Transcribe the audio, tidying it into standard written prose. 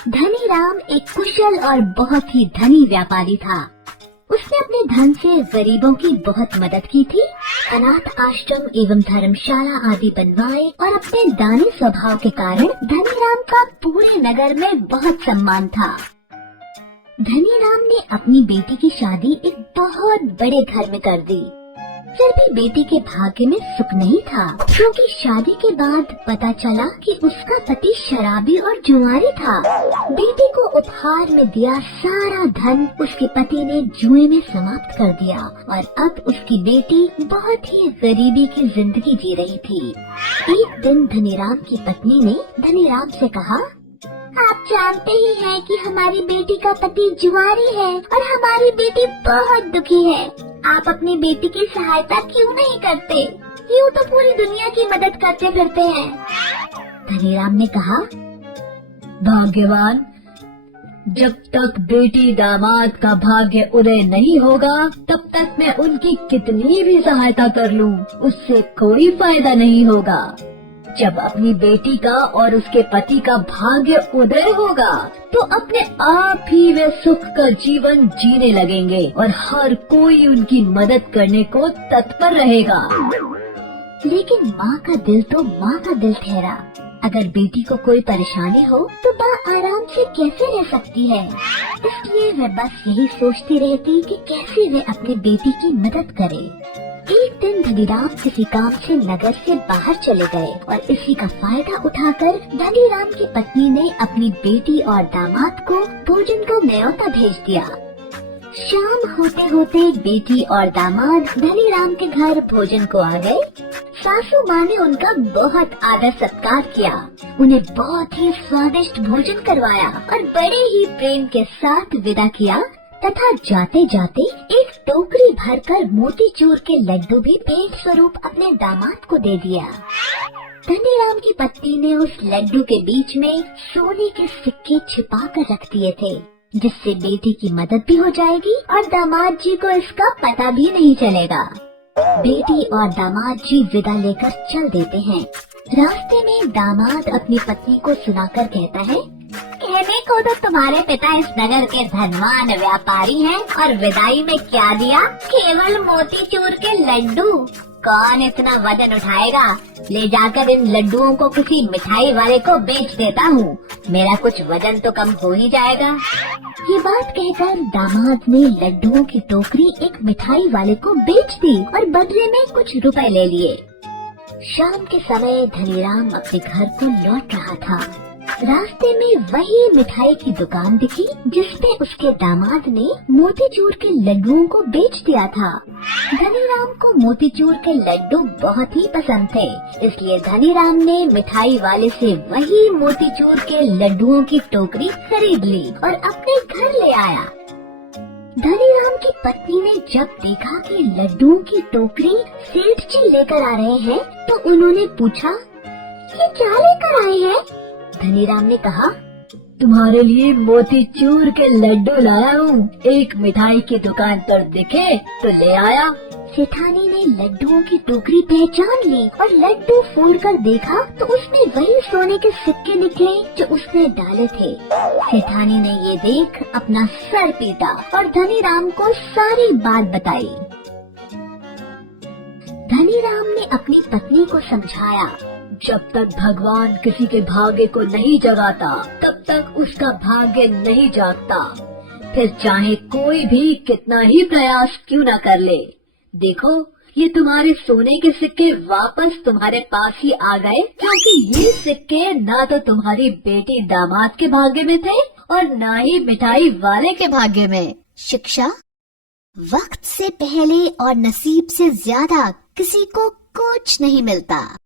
धनीराम एक कुशल और बहुत ही धनी व्यापारी था। उसने अपने धन से गरीबों की बहुत मदद की थी। अनाथ आश्रम एवं धर्मशाला आदि बनवाए और अपने दानी स्वभाव के कारण धनीराम का पूरे नगर में बहुत सम्मान था। धनीराम ने अपनी बेटी की शादी एक बहुत बड़े घर में कर दी। फिर भी बेटी के भाग्य में सुख नहीं था, क्योंकि शादी के बाद पता चला कि उसका पति शराबी और जुआरी था। बेटी को उपहार में दिया सारा धन उसके पति ने जुए में समाप्त कर दिया और अब उसकी बेटी बहुत ही गरीबी की जिंदगी जी रही थी। एक दिन धनीराम की पत्नी ने धनीराम से कहा, आप जानते ही हैं कि हमारी बेटी का पति जुआरी है और हमारी बेटी बहुत दुखी है। आप अपनी बेटी की सहायता क्यों नहीं करते? यूँ तो पूरी दुनिया की मदद करते फिरते हैं। धनीराम ने कहा, भाग्यवान, जब तक बेटी दामाद का भाग्य उदय नहीं होगा तब तक मैं उनकी कितनी भी सहायता कर लूं, उससे कोई फायदा नहीं होगा। जब अपनी बेटी का और उसके पति का भाग्य उदय होगा तो अपने आप ही वे सुख का जीवन जीने लगेंगे और हर कोई उनकी मदद करने को तत्पर रहेगा। लेकिन माँ का दिल तो माँ का दिल ठहरा। अगर बेटी को कोई परेशानी हो तो माँ आराम से कैसे रह सकती है। इसलिए वह बस यही सोचती रहती कि कैसे वे अपनी बेटी की मदद करे। एक दिन धनीराम किसी काम से नगर से बाहर चले गए और इसी का फायदा उठाकर धनीराम की पत्नी ने अपनी बेटी और दामाद को भोजन का न्योता भेज दिया। शाम होते होते बेटी और दामाद धनीराम के घर भोजन को आ गए। सासू माँ ने उनका बहुत आदर सत्कार किया, उन्हें बहुत ही स्वादिष्ट भोजन करवाया और बड़े ही प्रेम के साथ विदा किया तथा जाते जाते एक टोकरी भरकर मोतीचूर के लड्डू भी भेंट स्वरूप अपने दामाद को दे दिया। धनीराम की पत्नी ने उस लड्डू के बीच में सोने के सिक्के छिपा कर रख दिए थे, जिससे बेटी की मदद भी हो जाएगी और दामाद जी को इसका पता भी नहीं चलेगा। बेटी और दामाद जी विदा लेकर चल देते हैं। रास्ते में दामाद अपनी पत्नी को सुनाकर कहता है, कहने को तो तुम्हारे पिता इस नगर के धनवान व्यापारी हैं और विदाई में क्या दिया? केवल मोतीचूर के लड्डू। कौन इतना वजन उठाएगा? ले जाकर इन लड्डुओं को किसी मिठाई वाले को बेच देता हूँ, मेरा कुछ वजन तो कम हो ही जाएगा। ये बात कहकर दामाद ने लड्डुओं की टोकरी एक मिठाई वाले को बेच दी और बदले में कुछ रुपए ले लिए। शाम के समय धनीराम अपने घर को लौट रहा था। रास्ते में वही मिठाई की दुकान दिखी जिसपे उसके दामाद ने मोतीचूर के लड्डुओं को बेच दिया था। धनीराम को मोतीचूर के लड्डू बहुत ही पसंद थे, इसलिए धनीराम ने मिठाई वाले से वही मोतीचूर के लड्डुओं की टोकरी खरीद ली और अपने घर ले आया। धनीराम की पत्नी ने जब देखा कि लड्डुओं की टोकरी सेठ जी लेकर आ रहे हैं तो उन्होंने पूछा, ये क्या लेकर आए हैं? धनीराम ने कहा, तुम्हारे लिए मोतीचूर के लड्डू लाया हूँ, एक मिठाई की दुकान पर दिखे तो ले आया। सेठानी ने लड्डुओं की टोकरी पहचान ली और लड्डू फोड़कर देखा तो उसमें वही सोने के सिक्के निकले जो उसने डाले थे। सेठानी ने ये देख अपना सर पीटा और धनीराम को सारी बात बताई। धनीराम ने अपनी पत्नी को समझाया, जब तक भगवान किसी के भाग्य को नहीं जगाता तब तक उसका भाग्य नहीं जागता, फिर चाहे कोई भी कितना ही प्रयास क्यों न कर ले। देखो, ये तुम्हारे सोने के सिक्के वापस तुम्हारे पास ही आ गए, क्योंकि ये सिक्के ना तो तुम्हारी बेटी दामाद के भाग्य में थे और ना ही मिठाई वाले के भाग्य में। शिक्षा, वक्त से पहले और नसीब से ज्यादा किसी को कुछ नहीं मिलता।